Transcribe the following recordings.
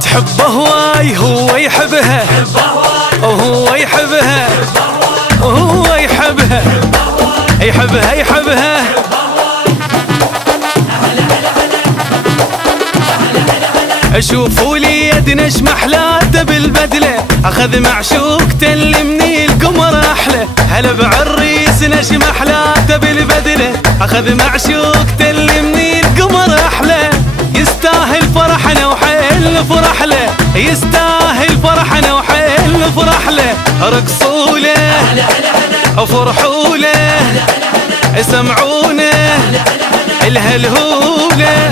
تحبه هواي هو يحبها وهو يحبها وهو يحبها يحبها يحبها. شوفوا لي يدنش محلاته بالبدله، اخذ معشوقته اللي من القمر احلى. هلا بعريس نش محلاته بالبدله، اخذ معشوقته اللي من القمر احلى. يستاهل فرحنا وحيل فرح له، يستاهل فرحنا وحيل فرح له. رقصوا له وفرحوا له، سمعونا الهلهوله.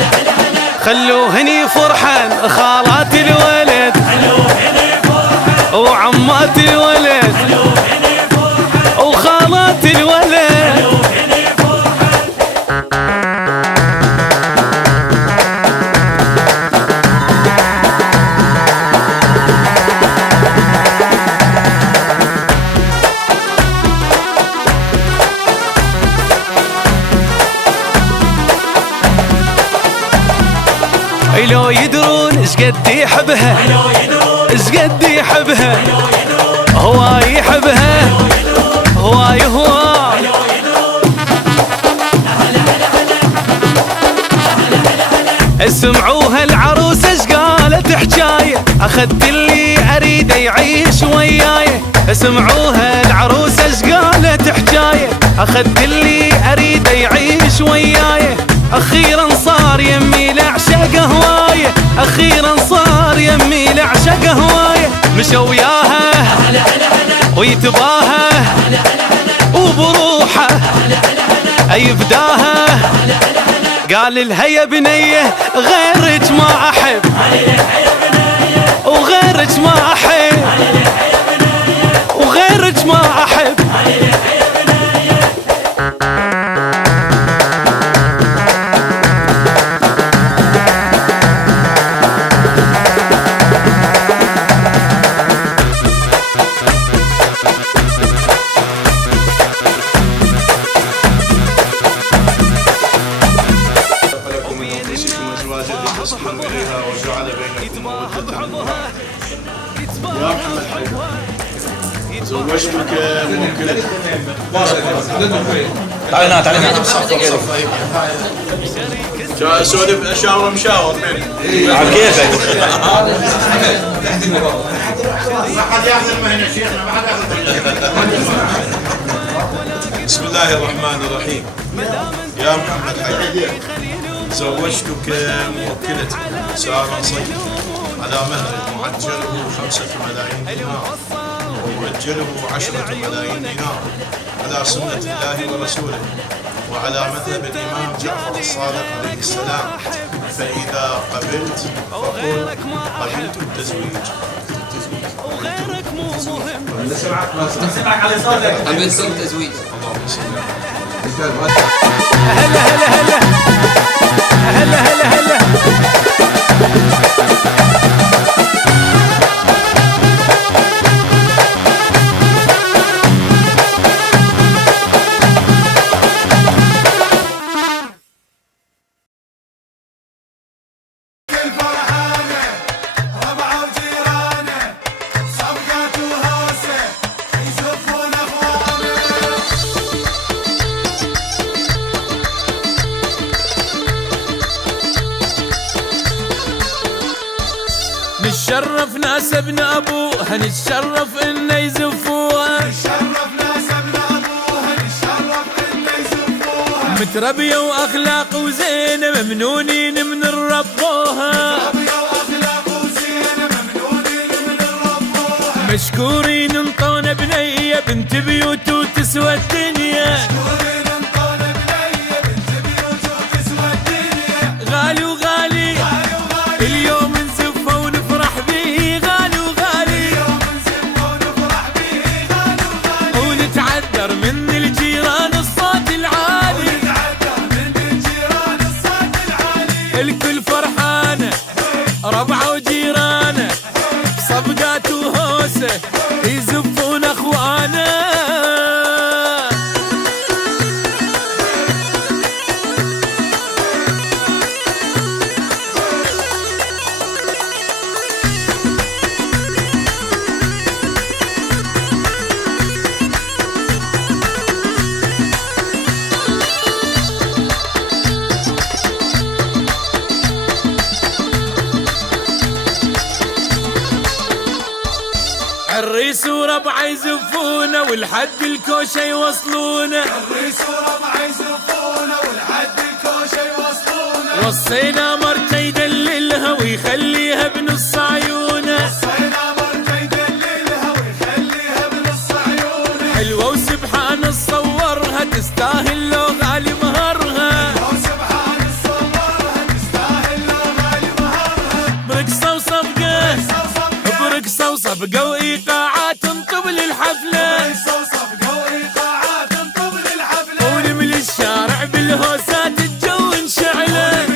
خلوهني فرحان خالات الولد وعمات الولد وخالات الولد. لو يدرون اشقد يحبها، اشقد يحبها، هواي يحبها هواي هواي. سمعوها العروسة اش قالت حجاية، اخذت اللي اريده يعيش وياي. سمعوها العروسة اش قالت حجاية، اخذت اللي اريده يعيش وياي. اخيرا صار يمي لعشق هوايه، اخيرا صار يمي لعشق هوايه. مشى وياها ويتباها وبروحه يفداها. قال لها يا بنيه غيرك ما احب وغيرك ما احب وغيرك ما احب. يا محمد حي زوجتك موكلتك. تعالنا جاي اسولف اشاور مشاور منك على كيفك. ما حد ياخذ المهنه شيخنا، ما حد ياخذ. بسم الله الرحمن الرحيم. يا محمد حي زوجتك موكلتك سارة صيد على مهر معجله 5 ملايين دينار ومؤجله 10 ملايين دينار على سنة الله ورسوله وعلى مذهب الإمام جعفر الصادق عليه السلام. فإذا قبلت فقل قبلت التزويج. نسمعك على صوتك. قبلت التزويج. اللهم صل هلا هلا هلا هلا هلا هلا. نتشرف ناس ابن ابوها، نتشرف انه يزفوها. نتشرف ناس ابن ابوها، نتشرف انه يزفوها. متربيه واخلاق وزينه ممنونين من ربوها. متربيه واخلاق وزينه ممنونين من ربوها. مشكورين انطونا بنيه بنت بيوت وتسوى الدنيا. مشكورين انطونا بنيه بنت بيوت وتسوى الدنيا. غالي وغالي غالي وغالي اليوم نزفه ونفرح به. غالي وغالي اليوم نزفه ونفرح به. غالي وغالي ونتعذر من الجيران الصوت العالي. ونتعذر من الجيران الصوت العالي. الكل فرحانه ربعه وجيرانه صفقات وهوسه يزفون اخوانه. وربع يزفونه والحد الكوشه يوصلونه، الريس وربع يزفونه والحد الكوشه يوصلونه. وصينا مرته يدللها ويخليها بنص عيونه، وصينا مرته يدللها ويخليها بنص عيونه. حلوه وسبحان صورها تستاهل لو غالي مهرها، وسبحان صورها تستاهل لو غالي مهرها. برقصه وصفقه برقصه وصفقه وايقاعات تنطب للحفله، ونملي الشارع بالهوسات الجو انشعله،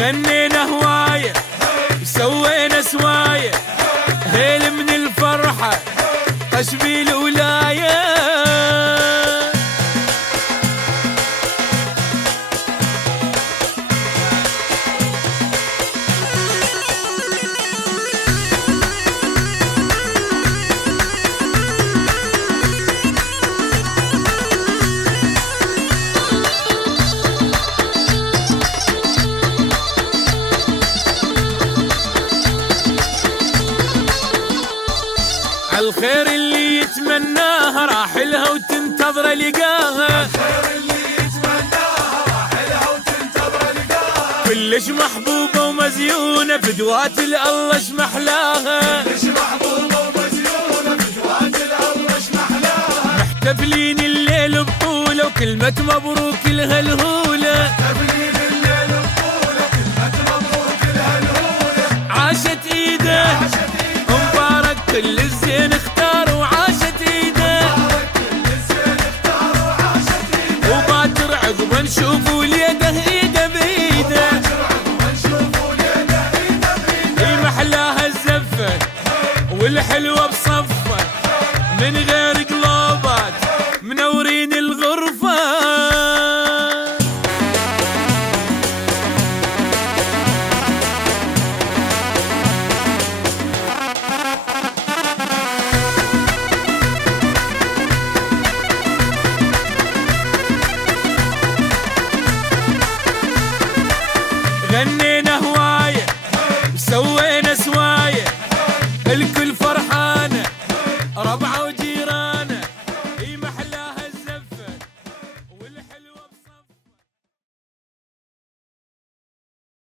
غنينا هوايه سوينا سوايه، هيل من الفرحه طش بالولايه. الخير اللي يتمناها راح لها وتنتظر لقاها، كلش محبوبة ومزيونة بدوات الله شمحلاها، محتفلين الليل بطولة وكلمة مبروك لها الهولة، عاشت ايده ومبارك كل الزين اختار وعاشت ايده، وباكر عقبه نشوف وليده ايده بايده، اي محلاها الزفه والحلوه بصفه من غير قلوبات منورين الغرفه. غنينا هوايه وسوينا سوايه، الكل فرحانه ربعه وجي